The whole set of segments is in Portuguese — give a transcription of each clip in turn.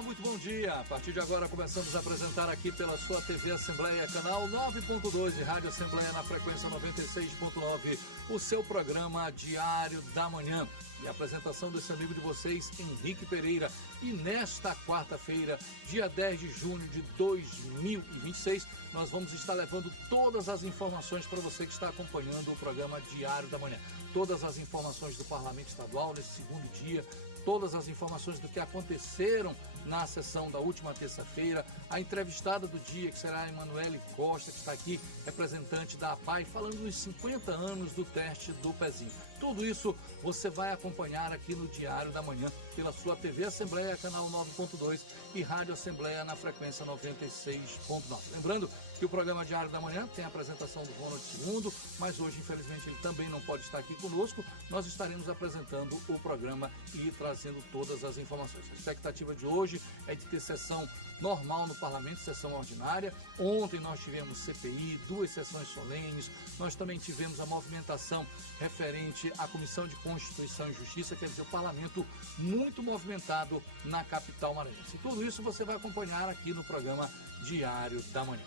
Olá, muito bom dia. A partir de agora começamos a apresentar aqui pela sua TV Assembleia, canal 9.2 e Rádio Assembleia na frequência 96.9, o seu programa Diário da Manhã. E a apresentação desse amigo de vocês, Henrique Pereira. E nesta quarta-feira, dia 10 de junho de 2026, nós vamos estar levando todas as informações para você que está acompanhando o programa Diário da Manhã. Todas as informações do Parlamento Estadual nesse segundo dia, todas as informações do que aconteceram na sessão da última terça-feira, a entrevistada do dia, que será a Emanuele Costa, que está aqui, representante da APAI, falando dos 50 anos do teste do pezinho. Tudo isso você vai acompanhar aqui no Diário da Manhã, pela sua TV Assembleia, canal 9.2 e Rádio Assembleia na frequência 96.9. Lembrando que o programa Diário da Manhã tem a apresentação do Ronald II, mas hoje, infelizmente, ele também não pode estar aqui conosco. Nós estaremos apresentando o programa e trazendo todas as informações. A expectativa de hoje é de ter sessão normal no Parlamento, sessão ordinária. Ontem nós tivemos CPI, 2 sessões solenes, nós também tivemos a movimentação referente à Comissão de Constituição e Justiça, quer dizer, o Parlamento muito movimentado na capital maranhense. E tudo isso você vai acompanhar aqui no programa Diário da Manhã.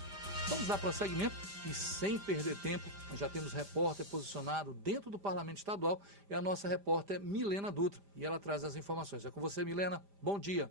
Vamos dar prosseguimento e sem perder tempo, nós já temos repórter posicionado dentro do Parlamento Estadual, é a nossa repórter Milena Dutra, e ela traz as informações. É com você, Milena, bom dia.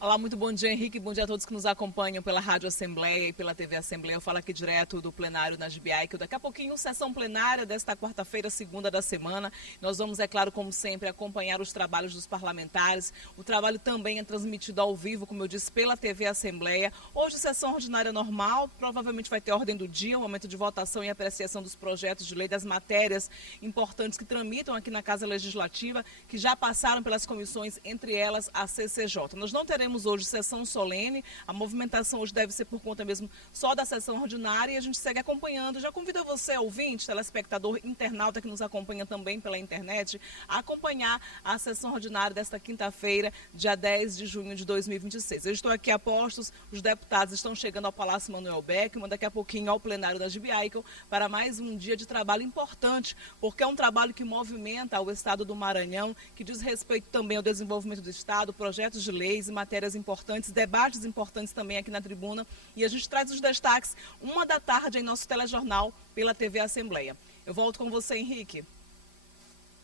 Olá, muito bom dia, Henrique. Bom dia a todos que nos acompanham pela Rádio Assembleia e pela TV Assembleia. Eu falo aqui direto do plenário na GBI, que daqui a pouquinho, sessão plenária desta quarta-feira, segunda da semana. Nós vamos, é claro, como sempre, acompanhar os trabalhos dos parlamentares. O trabalho também é transmitido ao vivo, como eu disse, pela TV Assembleia. Hoje, sessão ordinária normal, provavelmente vai ter ordem do dia, um momento de votação e apreciação dos projetos de lei, das matérias importantes que tramitam aqui na Casa Legislativa, que já passaram pelas comissões, entre elas a CCJ. Nós não teremos hoje sessão solene, a movimentação hoje deve ser por conta mesmo só da sessão ordinária e a gente segue acompanhando. Já convido você, ouvinte, telespectador, internauta que nos acompanha também pela internet, a acompanhar a sessão ordinária desta quinta-feira, dia 10 de junho de 2026. Eu estou aqui a postos, os deputados estão chegando ao Palácio Manuel Beckmann, daqui a pouquinho ao plenário da GBI, para mais um dia de trabalho importante, porque é um trabalho que movimenta o Estado do Maranhão, que diz respeito também ao desenvolvimento do Estado, projetos de leis e matérias importantes, debates importantes também aqui na tribuna, e a gente traz os destaques 13h em nosso telejornal pela TV Assembleia. Eu volto com você, Henrique.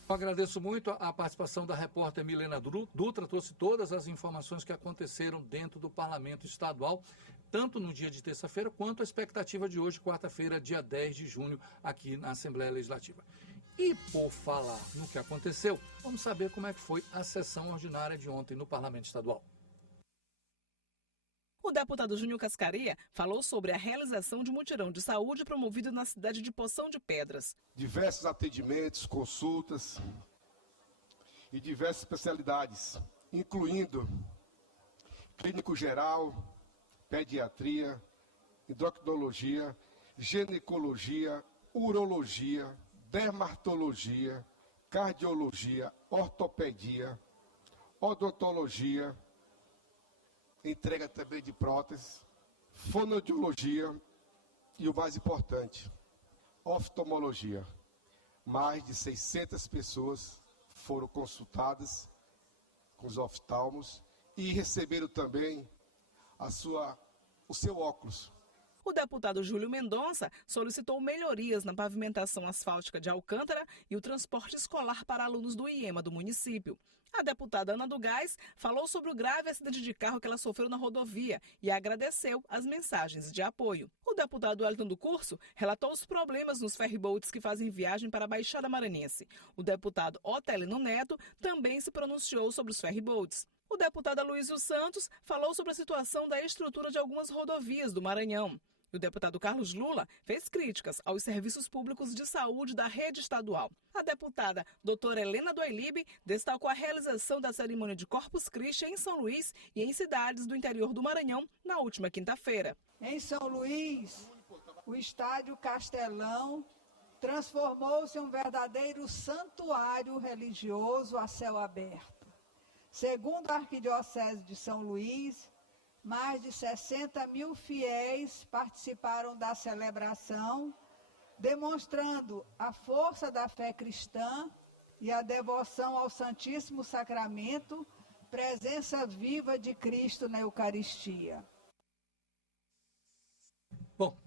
Eu agradeço muito a participação da repórter Milena Dutra, trouxe todas as informações que aconteceram dentro do Parlamento Estadual, tanto no dia de terça-feira quanto a expectativa de hoje, quarta-feira, dia 10 de junho, aqui na Assembleia Legislativa. E por falar no que aconteceu, vamos saber como é que foi a sessão ordinária de ontem no Parlamento Estadual. O deputado Júnior Cascaria falou sobre a realização de mutirão de saúde promovido na cidade de Poção de Pedras. Diversos atendimentos, consultas e diversas especialidades, incluindo clínico geral, pediatria, endocrinologia, ginecologia, urologia, dermatologia, cardiologia, ortopedia, odontologia, entrega também de próteses, fonoaudiologia e o mais importante, oftalmologia. Mais de 600 pessoas foram consultadas com os oftalmos e receberam também o seu óculos. O deputado Júlio Mendonça solicitou melhorias na pavimentação asfáltica de Alcântara e o transporte escolar para alunos do IEMA do município. A deputada Ana do Gás falou sobre o grave acidente de carro que ela sofreu na rodovia e agradeceu as mensagens de apoio. O deputado Wellington do Curso relatou os problemas nos ferryboats que fazem viagem para a Baixada Maranhense. O deputado Otelino Neto também se pronunciou sobre os ferryboats. O deputado Aloysio Santos falou sobre a situação da estrutura de algumas rodovias do Maranhão. O deputado Carlos Lula fez críticas aos serviços públicos de saúde da rede estadual. A deputada doutora Helena Doilib destacou a realização da cerimônia de Corpus Christi em São Luís e em cidades do interior do Maranhão na última quinta-feira. Em São Luís, o estádio Castelão transformou-se em um verdadeiro santuário religioso a céu aberto. Segundo a Arquidiocese de São Luís, mais de 60 mil fiéis participaram da celebração, demonstrando a força da fé cristã e a devoção ao Santíssimo Sacramento, presença viva de Cristo na Eucaristia. Bom,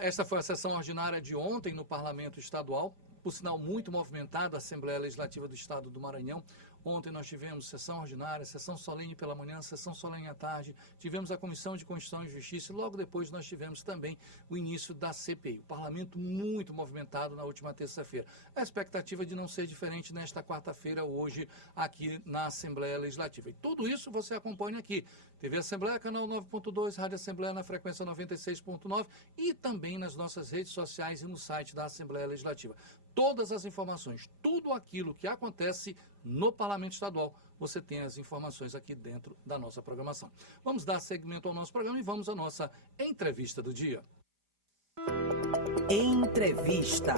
esta foi a sessão ordinária de ontem no Parlamento Estadual, por sinal muito movimentada, a Assembleia Legislativa do Estado do Maranhão. Ontem nós tivemos sessão ordinária, sessão solene pela manhã, sessão solene à tarde, tivemos a Comissão de Constituição e Justiça e logo depois nós tivemos também o início da CPI. O parlamento muito movimentado na última terça-feira. A expectativa de não ser diferente nesta quarta-feira, hoje, aqui na Assembleia Legislativa. E tudo isso você acompanha aqui. TV Assembleia, canal 9.2, Rádio Assembleia na frequência 96.9 e também nas nossas redes sociais e no site da Assembleia Legislativa. Todas as informações, tudo aquilo que acontece no Parlamento Estadual, você tem as informações aqui dentro da nossa programação. Vamos dar seguimento ao nosso programa e vamos à nossa entrevista do dia. Entrevista.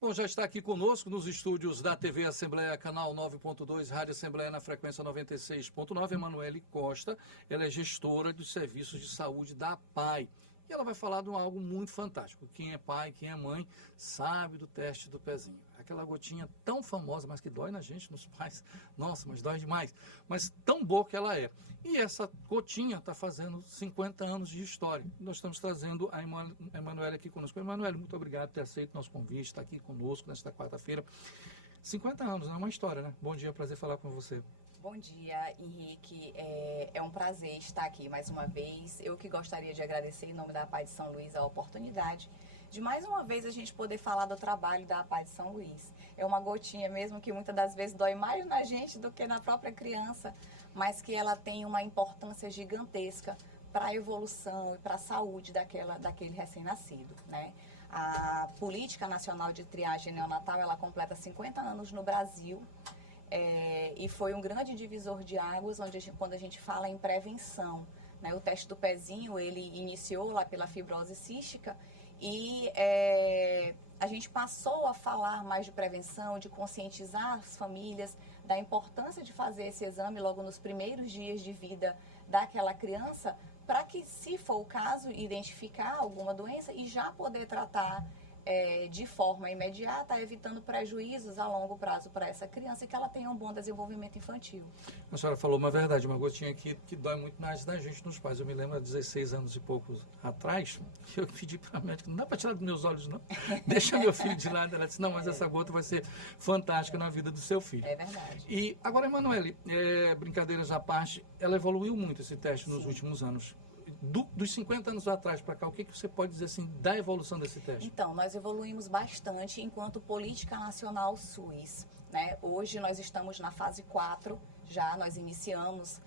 Bom, já está aqui conosco nos estúdios da TV Assembleia, canal 9.2, Rádio Assembleia na frequência 96.9, Emanuele Costa. Ela é gestora dos serviços de saúde da APAI. E ela vai falar de algo muito fantástico. Quem é pai, quem é mãe, sabe do teste do pezinho. Aquela gotinha tão famosa, mas que dói na gente, nos pais. Nossa, mas dói demais. Mas tão boa que ela é. E essa gotinha está fazendo 50 anos de história. Nós estamos trazendo a Emanuele aqui conosco. Emanuele, muito obrigado por ter aceito nosso convite, estar aqui conosco nesta quarta-feira. 50 anos, não é uma história, né? Bom dia, prazer falar com você. Bom dia, Henrique. É um prazer estar aqui mais uma vez. Eu que gostaria de agradecer em nome da APAI de São Luís a oportunidade de mais uma vez a gente poder falar do trabalho da APAI de São Luís. É uma gotinha mesmo que muitas das vezes dói mais na gente do que na própria criança, mas que ela tem uma importância gigantesca para a evolução e para a saúde daquele recém-nascido, né? A Política Nacional de Triagem Neonatal, ela completa 50 anos no Brasil. E foi um grande divisor de águas quando a gente fala em prevenção, né? O teste do pezinho, ele iniciou lá pela fibrose cística e a gente passou a falar mais de prevenção, de conscientizar as famílias da importância de fazer esse exame logo nos primeiros dias de vida daquela criança, para que, se for o caso, identificar alguma doença e já poder tratar de forma imediata, evitando prejuízos a longo prazo para essa criança e que ela tenha um bom desenvolvimento infantil. A senhora falou uma verdade, uma gotinha aqui que dói muito mais na gente, nos pais. Eu me lembro há 16 anos e poucos atrás, que eu pedi para a médica, não dá para tirar dos meus olhos, não. Deixa meu filho de lado. Ela disse, não, mas essa gota vai ser fantástica na vida do seu filho. É verdade. E agora, Emanuele, brincadeiras à parte, ela evoluiu muito esse teste nos últimos anos. Dos 50 anos atrás para cá, o que você pode dizer assim da evolução desse teste? Então, nós evoluímos bastante enquanto Política Nacional SUS, né? Hoje nós estamos na fase 4, já nós iniciamos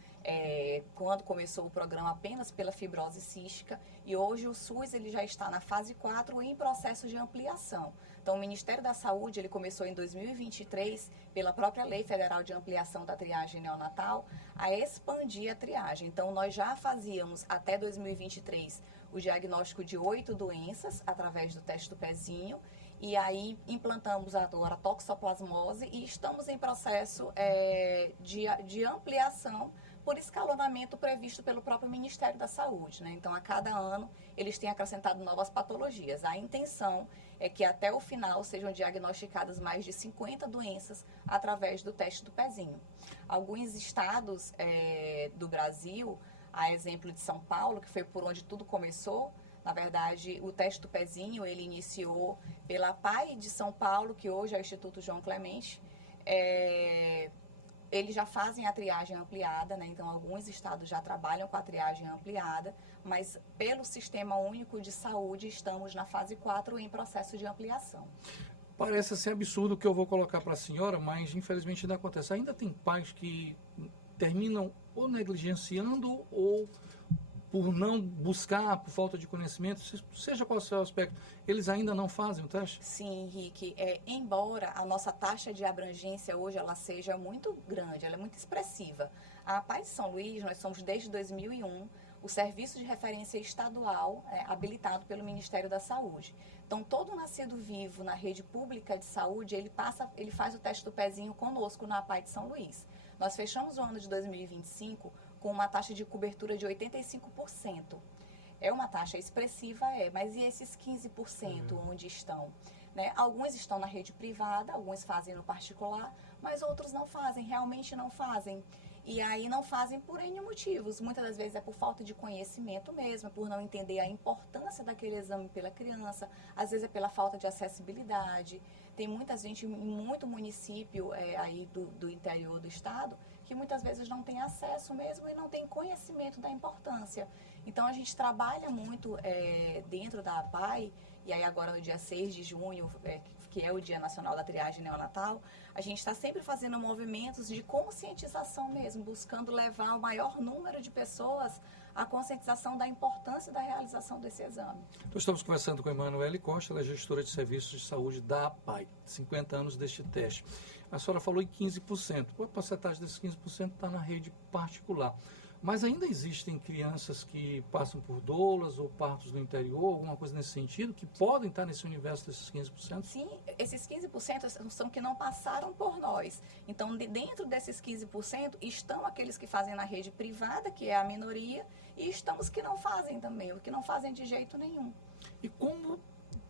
quando começou o programa apenas pela fibrose cística e hoje o SUS ele já está na fase 4 em processo de ampliação. Então, o Ministério da Saúde ele começou em 2023, pela própria Lei Federal de Ampliação da Triagem Neonatal, a expandir a triagem. Então, nós já fazíamos até 2023 o diagnóstico de 8 doenças através do teste do pezinho e aí implantamos agora a toxoplasmose e estamos em processo de ampliação por escalonamento previsto pelo próprio Ministério da Saúde, né? Então, a cada ano, eles têm acrescentado novas patologias. A intenção é que até o final sejam diagnosticadas mais de 50 doenças através do teste do pezinho. Alguns estados do Brasil, a exemplo de São Paulo, que foi por onde tudo começou, na verdade, o teste do pezinho, ele iniciou pela APAI de São Paulo, que hoje é o Instituto João Clemente, eles já fazem a triagem ampliada, né? Então alguns estados já trabalham com a triagem ampliada, mas pelo Sistema Único de Saúde estamos na fase 4 em processo de ampliação. Parece ser absurdo o que eu vou colocar para a senhora, mas infelizmente ainda acontece. Ainda tem pais que terminam ou negligenciando ou por não buscar, por falta de conhecimento, seja qual seja o aspecto, eles ainda não fazem o teste? Sim, Henrique. Embora a nossa taxa de abrangência hoje ela seja muito grande, ela é muito expressiva. A APAI de São Luís, nós somos desde 2001 o serviço de referência estadual habilitado pelo Ministério da Saúde. Então, todo nascido vivo na rede pública de saúde, ele faz o teste do pezinho conosco na APAI de São Luís. Nós fechamos o ano de 2025 com uma taxa de cobertura de 85%. É uma taxa expressiva, mas e esses 15% onde estão? Né? Alguns estão na rede privada, alguns fazem no particular, mas outros não fazem, realmente não fazem. E aí não fazem por N motivos. Muitas das vezes é por falta de conhecimento mesmo, por não entender a importância daquele exame pela criança, às vezes é pela falta de acessibilidade. Tem muita gente, muito município aí do interior do estado, que muitas vezes não tem acesso mesmo e não tem conhecimento da importância. Então a gente trabalha muito dentro da APAI, e aí agora no dia 6 de junho, que é o Dia Nacional da Triagem Neonatal, a gente está sempre fazendo movimentos de conscientização mesmo, buscando levar o maior número de pessoas à conscientização da importância da realização desse exame. Então, estamos conversando com a Emanuele Costa, ela é gestora de serviços de saúde da APAI, 50 anos deste teste. A senhora falou em 15%, a porcentagem desses 15% está na rede particular. Mas ainda existem crianças que passam por doulas ou partos do interior, alguma coisa nesse sentido, que podem estar nesse universo desses 15%? Sim, esses 15% são que não passaram por nós. Então, dentro desses 15%, estão aqueles que fazem na rede privada, que é a minoria, e estão os que não fazem também, os que não fazem de jeito nenhum. E como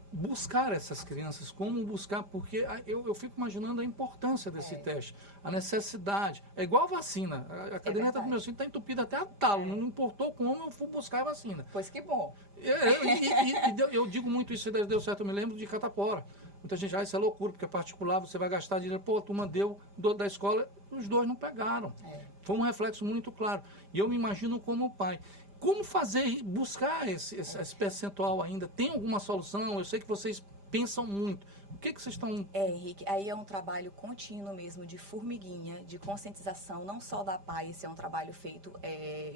buscar essas crianças, como buscar, porque eu fico imaginando a importância desse teste, a necessidade. É igual a vacina, a caderneta do meu filho está entupida até a talo, não importou como eu fui buscar a vacina. Pois que bom. Eu digo muito isso, deu certo, eu me lembro de Catapora. Muita gente, isso é loucura, porque é particular, você vai gastar dinheiro, pô, a turma deu da escola, os dois não pegaram. Foi um reflexo muito claro. E eu me imagino como pai. Como fazer, buscar esse percentual ainda? Tem alguma solução? Eu sei que vocês pensam muito. O que vocês estão... Henrique, aí é um trabalho contínuo mesmo, de formiguinha, de conscientização, não só da APAI, esse é um trabalho feito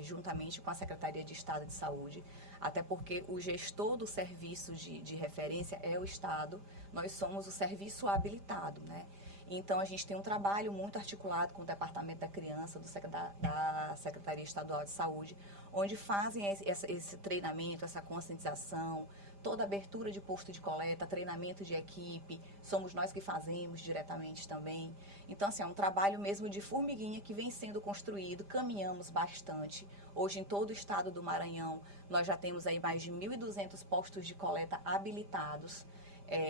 juntamente com a Secretaria de Estado de Saúde, até porque o gestor do serviço de referência é o Estado, nós somos o serviço habilitado, né? Então, a gente tem um trabalho muito articulado com o Departamento da Criança, da Secretaria Estadual de Saúde, onde fazem esse treinamento, essa conscientização, toda a abertura de posto de coleta, treinamento de equipe, somos nós que fazemos diretamente também. Então, assim, é um trabalho mesmo de formiguinha que vem sendo construído, caminhamos bastante. Hoje, em todo o estado do Maranhão, nós já temos aí mais de 1.200 postos de coleta habilitados.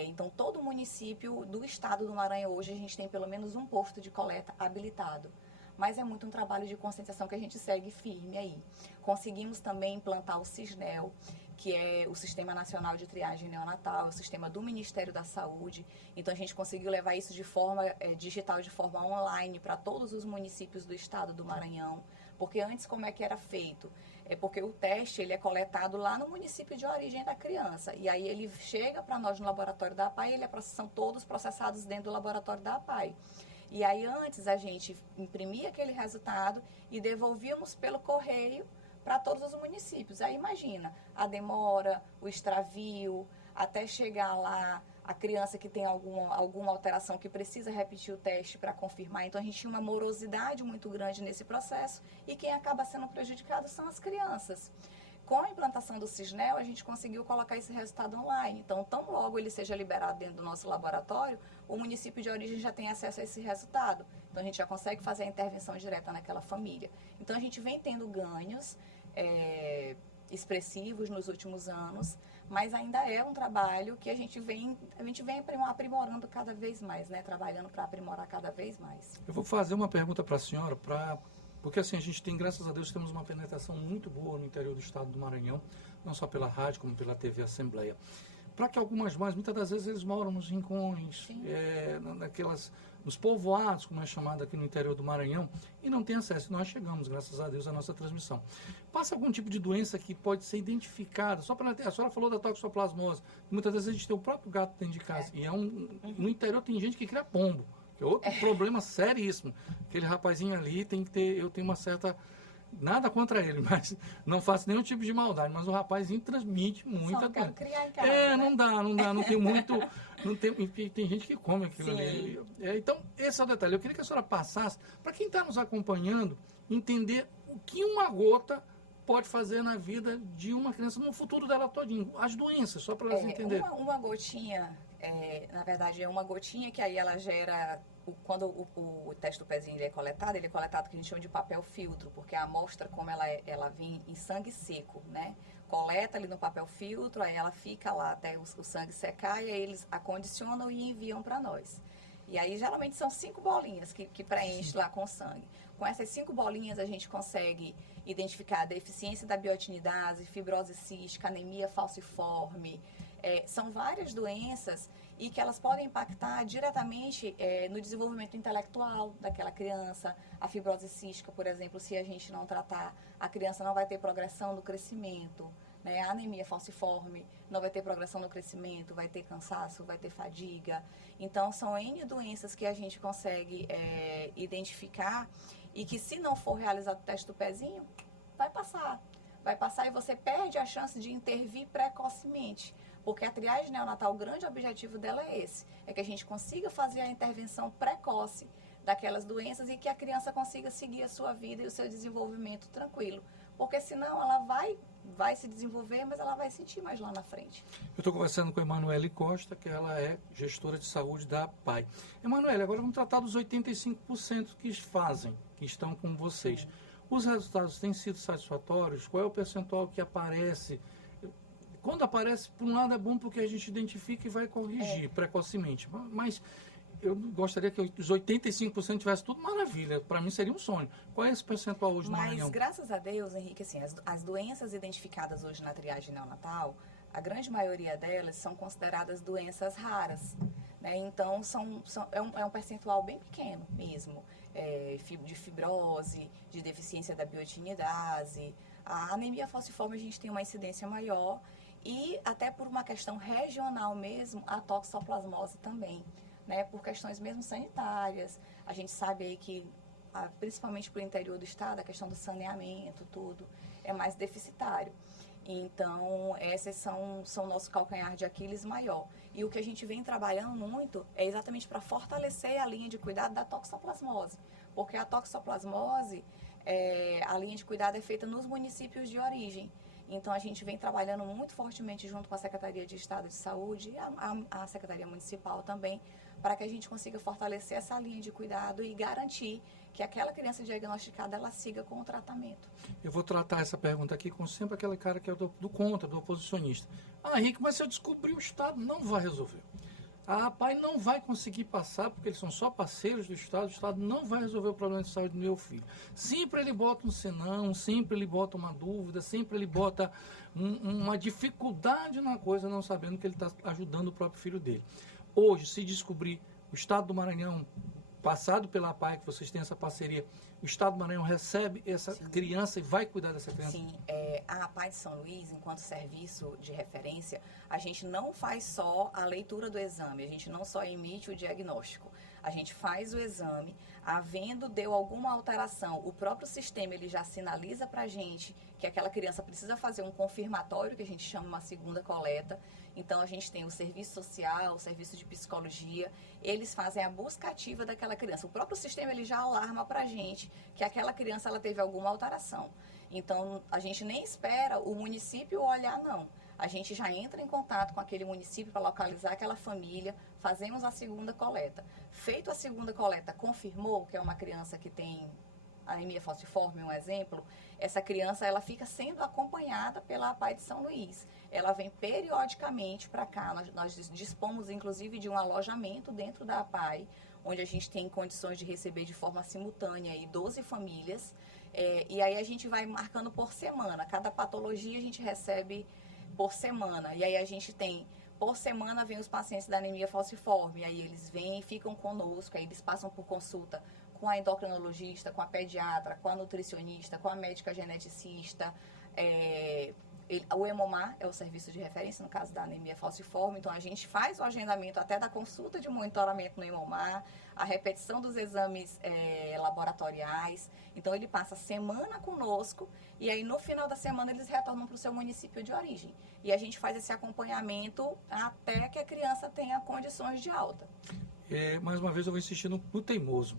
Então, todo município do estado do Maranhão, hoje, a gente tem pelo menos um posto de coleta habilitado. Mas é muito um trabalho de conscientização que a gente segue firme aí. Conseguimos também implantar o SISNEL, que é o Sistema Nacional de Triagem Neonatal, o sistema do Ministério da Saúde. Então, a gente conseguiu levar isso de forma digital, de forma online, para todos os municípios do estado do Maranhão. Porque antes, como é que era feito? Porque o teste ele é coletado lá no município de origem da criança. E aí ele chega para nós no laboratório da APAI, são todos processados dentro do laboratório da APAI. E aí antes a gente imprimia aquele resultado e devolvíamos pelo correio para todos os municípios. Aí imagina a demora, o extravio, até chegar lá a criança que tem alguma alteração que precisa repetir o teste para confirmar. Então, a gente tinha uma morosidade muito grande nesse processo e quem acaba sendo prejudicado são as crianças. Com a implantação do SISNEL, a gente conseguiu colocar esse resultado online. Então, tão logo ele seja liberado dentro do nosso laboratório, o município de origem já tem acesso a esse resultado. Então, a gente já consegue fazer a intervenção direta naquela família. Então, a gente vem tendo ganhos expressivos nos últimos anos, mas ainda é um trabalho que a gente vem aprimorando cada vez mais, né? Trabalhando para aprimorar cada vez mais. Eu vou fazer uma pergunta para a senhora, porque assim, a gente tem, graças a Deus, temos uma penetração muito boa no interior do estado do Maranhão, não só pela rádio, como pela TV Assembleia. Para que algumas mães, muitas das vezes eles moram nos rincões, nos povoados, como é chamado aqui no interior do Maranhão, e não tem acesso. Nós chegamos, graças a Deus, à nossa transmissão. Passa algum tipo de doença que pode ser identificada, a senhora falou da toxoplasmose, muitas vezes a gente tem o próprio gato dentro de casa, e no interior tem gente que cria pombo, que é outro problema seríssimo. Aquele rapazinho ali eu tenho uma certa... Nada contra ele, mas não faço nenhum tipo de maldade. Mas o rapazinho transmite muita coisa. Só quero criar em casa, né? Não dá, não tem muito... tem gente que come aquilo ali. Então, esse é o detalhe. Eu queria que a senhora passasse, para quem está nos acompanhando, entender o que uma gota pode fazer na vida de uma criança, no futuro dela todinho. As doenças, só para elas entenderem. Uma gotinha Na verdade, é uma gotinha que aí ela gera... Quando o teste do pezinho ele é coletado o que a gente chama de papel filtro, porque a amostra, como ela vem em sangue seco, né? Coleta ali no papel filtro, aí ela fica lá até o sangue secar, e aí eles acondicionam e enviam para nós. E aí, geralmente, são 5 bolinhas que preenche lá com sangue. Com essas 5 bolinhas, a gente consegue identificar a deficiência da biotinidase, fibrose cística, anemia falciforme. São várias doenças e que elas podem impactar diretamente no desenvolvimento intelectual daquela criança. A fibrose cística, por exemplo, se a gente não tratar, a criança não vai ter progressão no crescimento. Né? A anemia falciforme não vai ter progressão no crescimento, vai ter cansaço, vai ter fadiga. Então, são N doenças que a gente consegue identificar e que, se não for realizado o teste do pezinho, vai passar. Vai passar e você perde a chance de intervir precocemente. Porque a triagem neonatal, o grande objetivo dela é esse, é que a gente consiga fazer a intervenção precoce daquelas doenças e que a criança consiga seguir a sua vida e o seu desenvolvimento tranquilo. Porque senão ela vai se desenvolver, mas ela vai sentir mais lá na frente. Eu estou conversando com a Emanuele Costa, que ela é gestora de saúde da PAI. Emanuele, agora vamos tratar dos 85% que estão com vocês. Os resultados têm sido satisfatórios? Qual é o percentual que aparece? Quando aparece, por um lado é bom porque a gente identifica e vai corrigir precocemente. Mas eu gostaria que os 85% tivesse tudo maravilha. Para mim seria um sonho. Qual é esse percentual hoje no Maranhão? Mas graças a Deus, Henrique, assim, as doenças identificadas hoje na triagem neonatal, a grande maioria delas são consideradas doenças raras. Né? Então, é um percentual bem pequeno mesmo. De fibrose, de deficiência da biotinidase. A anemia falciforme a gente tem uma incidência maior. E até por uma questão regional mesmo, a toxoplasmose também, né? Por questões mesmo sanitárias. A gente sabe aí que, principalmente para o interior do estado, a questão do saneamento, tudo, é mais deficitário. Então, esses são o nosso calcanhar de Aquiles maior. E o que a gente vem trabalhando muito é exatamente para fortalecer a linha de cuidado da toxoplasmose. Porque a toxoplasmose, a linha de cuidado é feita nos municípios de origem. Então, a gente vem trabalhando muito fortemente junto com a Secretaria de Estado de Saúde e a Secretaria Municipal também, para que a gente consiga fortalecer essa linha de cuidado e garantir que aquela criança diagnosticada, ela siga com o tratamento. Eu vou tratar essa pergunta aqui com sempre aquele cara que é do contra, do oposicionista. Henrique, mas se eu descobrir, o Estado não vai resolver. A PAI não vai conseguir passar, porque eles são só parceiros do Estado não vai resolver o problema de saúde do meu filho. Sempre ele bota um senão, sempre ele bota uma dúvida, sempre ele bota uma dificuldade na coisa, não sabendo que ele está ajudando o próprio filho dele. Hoje, se descobrir o Estado do Maranhão, passado pela PAI, que vocês têm essa parceria, o Estado do Maranhão recebe essa criança e vai cuidar dessa criança? Sim, a PAI de São Luís, enquanto serviço de referência, a gente não faz só a leitura do exame, a gente não só emite o diagnóstico. A gente faz o exame, deu alguma alteração, o próprio sistema ele já sinaliza para a gente que aquela criança precisa fazer um confirmatório, que a gente chama uma segunda coleta. Então, a gente tem o serviço social, o serviço de psicologia, eles fazem a busca ativa daquela criança. O próprio sistema ele já alarma para a gente que aquela criança ela teve alguma alteração. Então, a gente nem espera o município olhar, não. A gente já entra em contato com aquele município para localizar aquela família, fazemos a segunda coleta. Feito a segunda coleta, confirmou que é uma criança que tem anemia falciforme, um exemplo, essa criança ela fica sendo acompanhada pela PAI de São Luís. Ela vem periodicamente para cá, nós dispomos inclusive de um alojamento dentro da PAI, onde a gente tem condições de receber de forma simultânea 12 famílias, e aí a gente vai marcando por semana, cada patologia a gente recebe por semana, e aí a gente tem, por semana vem os pacientes da anemia falciforme, aí eles vêm e ficam conosco, aí eles passam por consulta com a endocrinologista, com a pediatra, com a nutricionista, com a médica geneticista. O Hemomar é o serviço de referência no caso da anemia falciforme, então a gente faz o agendamento até da consulta de monitoramento no Hemomar, a repetição dos exames laboratoriais. Então ele passa semana conosco e aí no final da semana eles retornam para o seu município de origem. E a gente faz esse acompanhamento até que a criança tenha condições de alta. Mais uma vez eu vou insistir no teimoso.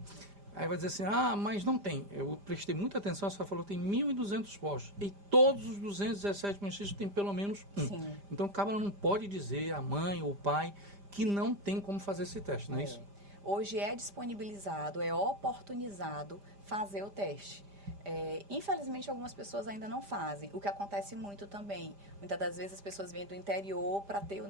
Aí vai dizer assim, mas não tem. Eu prestei muita atenção, você falou que tem 1.200 postos. E todos os 217 municípios têm pelo menos um. Sim. Então, o cabra não pode dizer, a mãe ou o pai, que não tem como fazer esse teste, não é isso? Hoje é disponibilizado, é oportunizado fazer o teste. Infelizmente, algumas pessoas ainda não fazem, o que acontece muito também. Muitas das vezes as pessoas vêm do interior para ter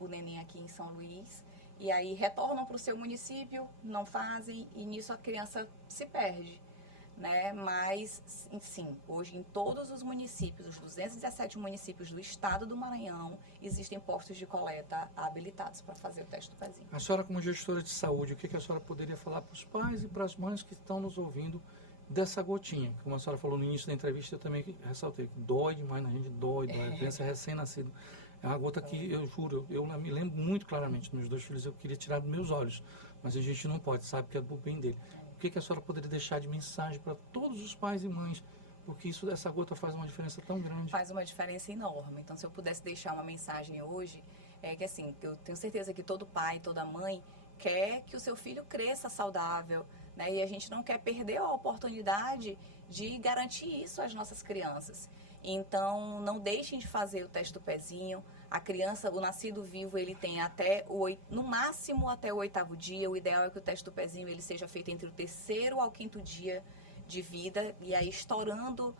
o neném aqui em São Luís, e aí retornam para o seu município, não fazem, e nisso a criança se perde. Né? Mas, sim, hoje em todos os municípios, os 217 municípios do estado do Maranhão, existem postos de coleta habilitados para fazer o teste do pezinho. A senhora, como gestora de saúde, o que a senhora poderia falar para os pais e para as mães que estão nos ouvindo dessa gotinha? Como a senhora falou no início da entrevista, eu também ressaltei que dói demais na gente, dói, a criança é recém-nascida. É uma gota que, eu juro, eu me lembro muito claramente, meus 2 filhos eu queria tirar dos meus olhos, mas a gente não pode, sabe que é do bem dele. O que a senhora poderia deixar de mensagem para todos os pais e mães? Porque essa gota faz uma diferença tão grande. Faz uma diferença enorme. Então, se eu pudesse deixar uma mensagem hoje, é que assim, eu tenho certeza que todo pai, toda mãe quer que o seu filho cresça saudável, né? E a gente não quer perder a oportunidade de garantir isso às nossas crianças. Então, não deixem de fazer o teste do pezinho. A criança, o nascido vivo, ele tem no máximo até o 8º dia. O ideal é que o teste do pezinho ele seja feito entre o 3º ao 5º dia de vida. E aí, estourando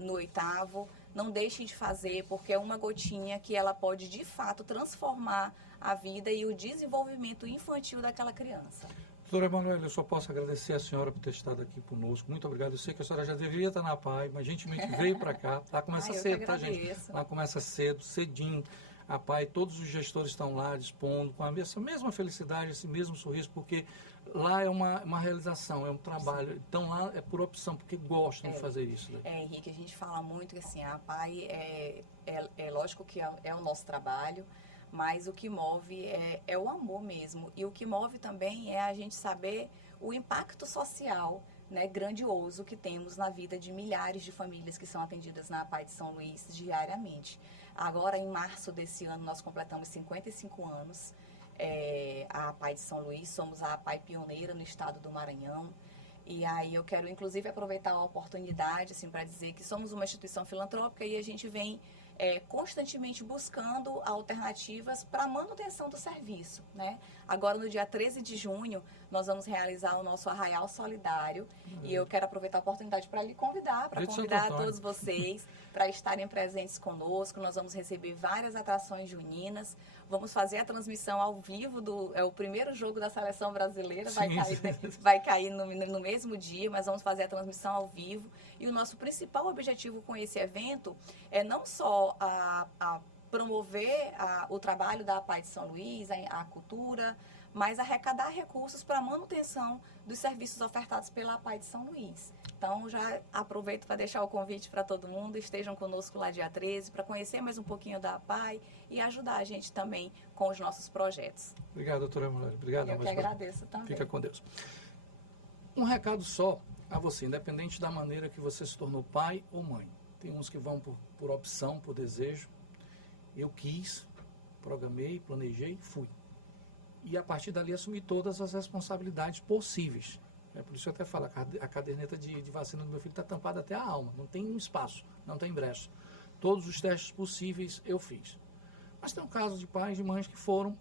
no 8º, não deixem de fazer, porque é uma gotinha que ela pode, de fato, transformar a vida e o desenvolvimento infantil daquela criança. Doutora Emanuele, eu só posso agradecer a senhora por ter estado aqui conosco. Muito obrigado. Eu sei que a senhora já deveria estar na PAI, mas gentilmente veio para cá. Lá começa cedo, tá, gente? Lá começa cedo, cedinho. A PAI, todos os gestores estão lá dispondo com essa mesma felicidade, esse mesmo sorriso, porque lá é uma realização, é um trabalho. Sim. Então lá é por opção, porque gostam de fazer isso. Né? Henrique, a gente fala muito que assim, a PAI é lógico que é o nosso trabalho, mas o que move é o amor mesmo. E o que move também é a gente saber o impacto social, né, grandioso que temos na vida de milhares de famílias que são atendidas na APAI de São Luís diariamente. Agora, em março desse ano, nós completamos 55 anos. A APAI de São Luís, somos a APAI pioneira no estado do Maranhão. E aí eu quero, inclusive, aproveitar a oportunidade assim, para dizer que somos uma instituição filantrópica e a gente vem constantemente buscando alternativas para a manutenção do serviço, né? Agora, no dia 13 de junho, nós vamos realizar o nosso Arraial Solidário e eu quero aproveitar a oportunidade para lhe convidar, para convidar todos vocês para estarem presentes conosco. Nós vamos receber várias atrações juninas, vamos fazer a transmissão ao vivo o primeiro jogo da Seleção Brasileira, vai cair no mesmo dia, mas vamos fazer a transmissão ao vivo. E o nosso principal objetivo com esse evento é não só a promover o trabalho da APAI de São Luís, a cultura, mas arrecadar recursos para a manutenção dos serviços ofertados pela APAI de São Luís. Então, já aproveito para deixar o convite para todo mundo, estejam conosco lá dia 13, para conhecer mais um pouquinho da APAI e ajudar a gente também com os nossos projetos. Obrigado, doutora Emanuele. Obrigado. Eu que agradeço também. Fica com Deus. Um recado só a você, independente da maneira que você se tornou pai ou mãe. Tem uns que vão por opção, por desejo. Eu quis, programei, planejei, fui. E a partir dali assumi todas as responsabilidades possíveis. Por isso eu até falo, a caderneta de vacina do meu filho está tampada até a alma. Não tem um espaço, não tem brecha. Todos os testes possíveis eu fiz. Mas tem um caso de pais e mães que foram,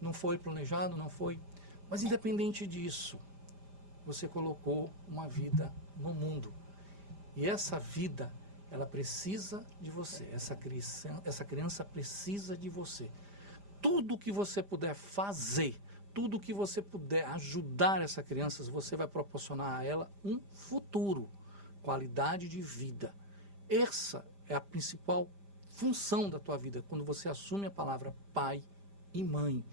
não foi planejado, não foi. Mas independente disso, você colocou uma vida no mundo. E essa vida, ela precisa de você. Essa criança precisa de você. Tudo que você puder fazer, tudo que você puder ajudar essa criança, você vai proporcionar a ela um futuro, qualidade de vida. Essa é a principal função da tua vida, quando você assume a palavra pai e mãe.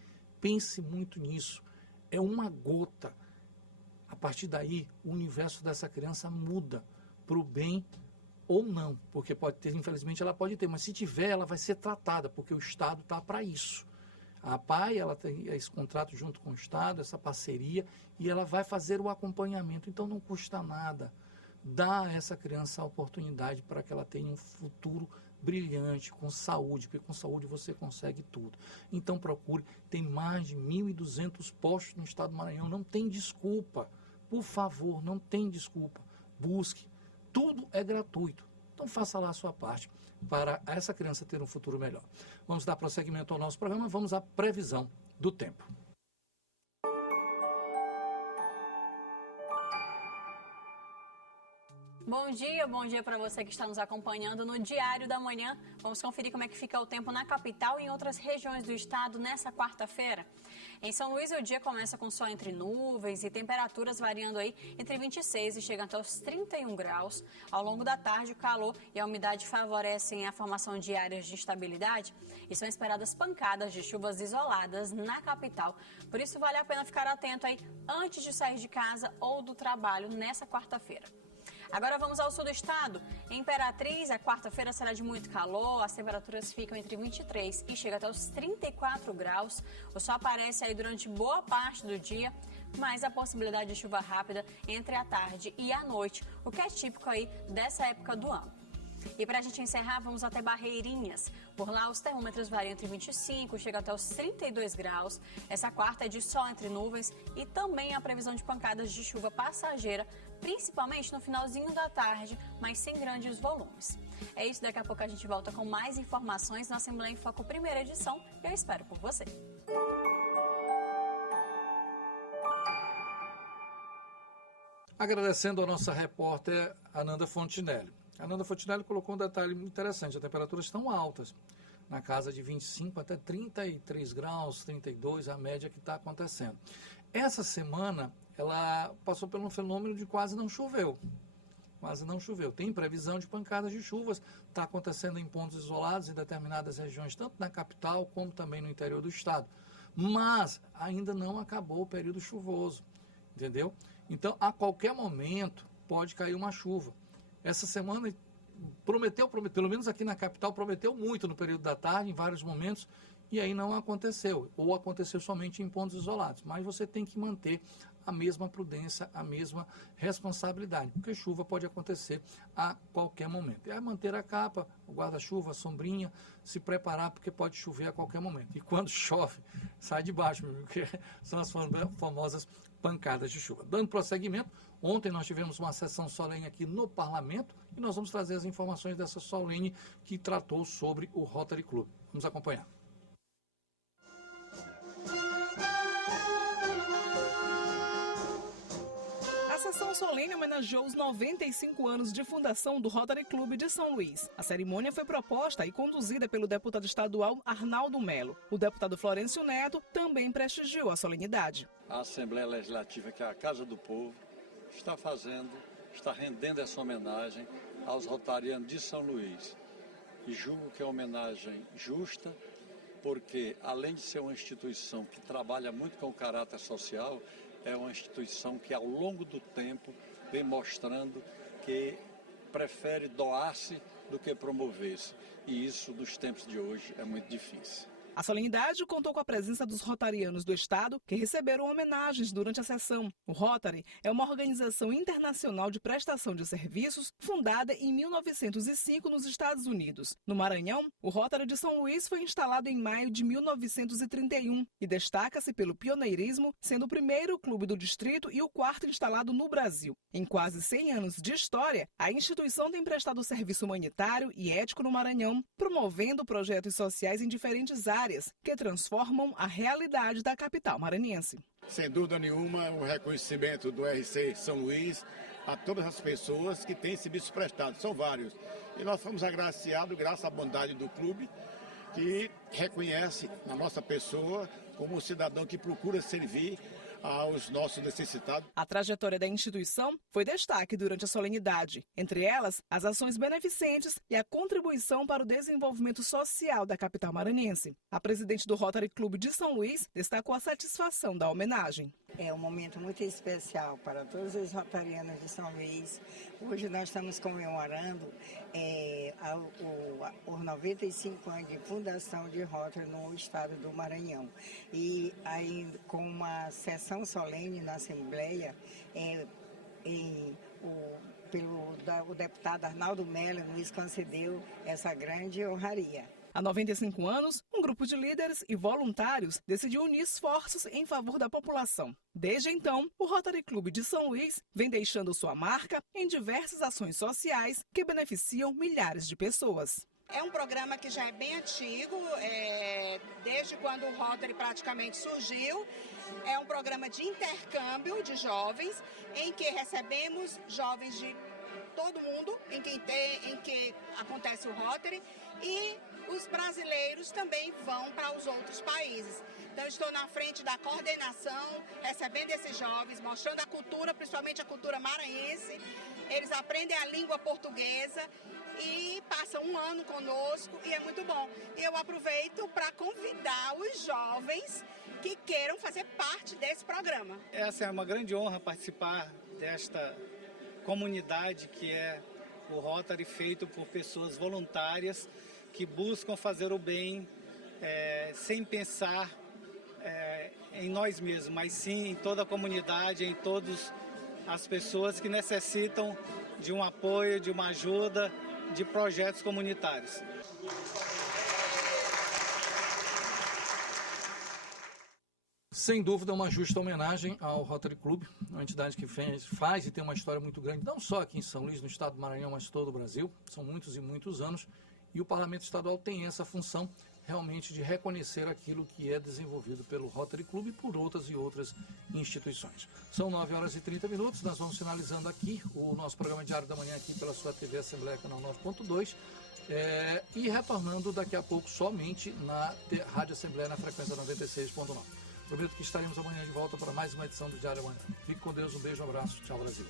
Pense muito nisso. É uma gota. A partir daí, o universo dessa criança muda para o bem ou não, porque pode ter, infelizmente ela pode ter, mas se tiver, ela vai ser tratada, porque o Estado está para isso. A APAI, ela tem esse contrato junto com o Estado, essa parceria, e ela vai fazer o acompanhamento. Então, não custa nada dar a essa criança a oportunidade para que ela tenha um futuro brilhante, com saúde, porque com saúde você consegue tudo. Então, procure. Tem mais de 1.200 postos no estado do Maranhão. Não tem desculpa. Por favor, não tem desculpa. Busque. Tudo é gratuito. Então faça lá a sua parte para essa criança ter um futuro melhor. Vamos dar prosseguimento ao nosso programa, vamos à previsão do tempo. Bom dia para você que está nos acompanhando no Diário da Manhã. Vamos conferir como é que fica o tempo na capital e em outras regiões do estado nessa quarta-feira. Em São Luís, o dia começa com sol entre nuvens e temperaturas variando aí entre 26 e chegando até os 31 graus. Ao longo da tarde, o calor e a umidade favorecem a formação de áreas de instabilidade e são esperadas pancadas de chuvas isoladas na capital. Por isso, vale a pena ficar atento aí antes de sair de casa ou do trabalho nessa quarta-feira. Agora vamos ao sul do estado. Em Imperatriz, a quarta-feira será de muito calor, as temperaturas ficam entre 23 e chega até os 34 graus. O sol aparece aí durante boa parte do dia, mas a possibilidade de chuva rápida entre a tarde e a noite, o que é típico aí dessa época do ano. E para a gente encerrar, vamos até Barreirinhas. Por lá, os termômetros variam entre 25 e chega até os 32 graus. Essa quarta é de sol entre nuvens e também a previsão de pancadas de chuva passageira, principalmente no finalzinho da tarde, mas sem grandes volumes. É isso, daqui a pouco a gente volta com mais informações na Assembleia em Foco, primeira edição. Eu espero por você. Agradecendo a nossa repórter Ananda Fontinelli. A Ananda Fontinelli colocou um detalhe interessante, as temperaturas estão altas, na casa de 25 até 33 graus, 32, a média que está acontecendo. Essa semana, ela passou por um fenômeno de quase não choveu. Quase não choveu. Tem previsão de pancadas de chuvas, está acontecendo em pontos isolados em determinadas regiões, tanto na capital como também no interior do estado. Mas ainda não acabou o período chuvoso, entendeu? Então, a qualquer momento, pode cair uma chuva. Essa semana prometeu, pelo menos aqui na capital, prometeu muito no período da tarde, em vários momentos, e aí não aconteceu, ou aconteceu somente em pontos isolados. Mas você tem que manter a mesma prudência, a mesma responsabilidade, porque chuva pode acontecer a qualquer momento. É manter a capa, o guarda-chuva, a sombrinha, se preparar, porque pode chover a qualquer momento. E quando chove, sai de baixo, porque são as famosas pancadas de chuva. Dando prosseguimento, ontem nós tivemos uma sessão solene aqui no Parlamento e nós vamos trazer as informações dessa solene que tratou sobre o Rotary Club. Vamos acompanhar. A sessão solene homenageou os 95 anos de fundação do Rotary Club de São Luís. A cerimônia foi proposta e conduzida pelo deputado estadual Arnaldo Melo. O deputado Florencio Neto também prestigiou a solenidade. A Assembleia Legislativa, que é a Casa do Povo, está rendendo essa homenagem aos rotarianos de São Luís. E julgo que é uma homenagem justa, porque além de ser uma instituição que trabalha muito com o caráter social, é uma instituição que ao longo do tempo vem mostrando que prefere doar-se do que promover-se. E isso, nos tempos de hoje, é muito difícil. A solenidade contou com a presença dos rotarianos do estado que receberam homenagens durante a sessão. O Rotary é uma organização internacional de prestação de serviços fundada em 1905 nos Estados Unidos. No Maranhão, o Rotary de São Luís foi instalado em maio de 1931 e destaca-se pelo pioneirismo, sendo o primeiro clube do distrito e o quarto instalado no Brasil. Em quase 100 anos de história, a instituição tem prestado serviço humanitário e ético no Maranhão, promovendo projetos sociais em diferentes áreas que transformam a realidade da capital maranhense. Sem dúvida nenhuma, o reconhecimento do RC São Luís a todas as pessoas que têm serviços prestados, são vários. E nós fomos agraciados graças à bondade do clube, que reconhece a nossa pessoa como um cidadão que procura servir aos nossos necessitados. A trajetória da instituição foi destaque durante a solenidade. Entre elas, as ações beneficentes e a contribuição para o desenvolvimento social da capital maranhense. A presidente do Rotary Club de São Luís destacou a satisfação da homenagem. É um momento muito especial para todos os rotarianos de São Luís. Hoje nós estamos comemorando os 95 anos de fundação de Rotary no estado do Maranhão. E aí, com uma sessão solene na Assembleia, o deputado Arnaldo Melo nos concedeu essa grande honraria. Há 95 anos, um grupo de líderes e voluntários decidiu unir esforços em favor da população. Desde então, o Rotary Club de São Luís vem deixando sua marca em diversas ações sociais que beneficiam milhares de pessoas. É um programa que já é bem antigo, desde quando o Rotary praticamente surgiu. É um programa de intercâmbio de jovens, em que recebemos jovens de todo mundo, em que acontece o Rotary, e os brasileiros também vão para os outros países. Então, estou na frente da coordenação, recebendo esses jovens, mostrando a cultura, principalmente a cultura maranhense. Eles aprendem a língua portuguesa e passam um ano conosco e é muito bom. E eu aproveito para convidar os jovens que queiram fazer parte desse programa. Essa é uma grande honra participar desta comunidade que é o Rotary, feito por pessoas voluntárias que buscam fazer o bem sem pensar em nós mesmos, mas sim em toda a comunidade, em todas as pessoas que necessitam de um apoio, de uma ajuda, de projetos comunitários. Sem dúvida, uma justa homenagem ao Rotary Club, uma entidade que faz e tem uma história muito grande, não só aqui em São Luís, no estado do Maranhão, mas todo o Brasil. São muitos e muitos anos, e o Parlamento Estadual tem essa função realmente de reconhecer aquilo que é desenvolvido pelo Rotary Club e por outras e outras instituições. São 9h30, nós vamos finalizando aqui o nosso programa Diário da Manhã aqui pela sua TV Assembleia Canal 9.2 e retornando daqui a pouco somente na Rádio Assembleia na frequência 96.9. Prometo que estaremos amanhã de volta para mais uma edição do Diário da Manhã. Fique com Deus, um beijo, um abraço, tchau Brasil.